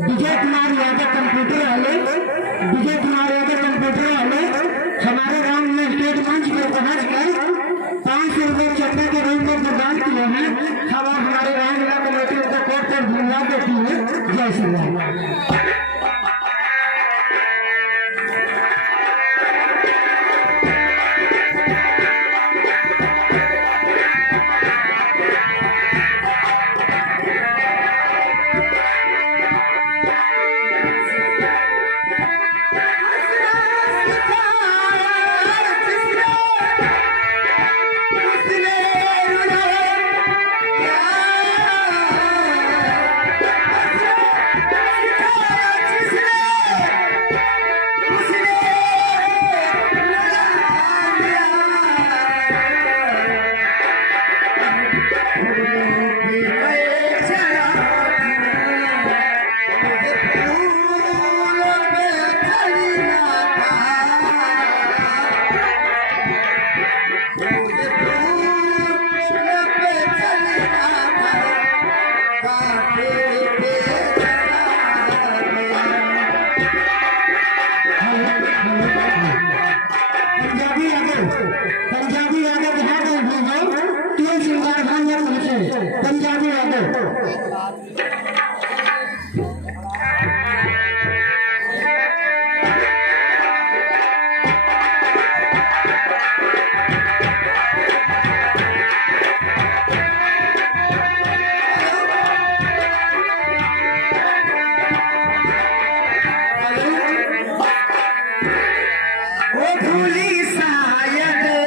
विजय कुमार यादव कंप्यूटर वाले, विजय कुमार यादव कंप्यूटर वाले हमारे गांव में स्टेट मंच पर पहुंच कर 500 रुपये चंदा के रूप में प्रदान किए हैं। हम हमारे गांव जिला कमेटी उनको कोर्ट पर धन्यवाद देती है। जय श्री राम। पंजाबी यादव यहाँ पर तीन श्रृंगार खान में पहुंचे। पंजाबी यादव भूली शायद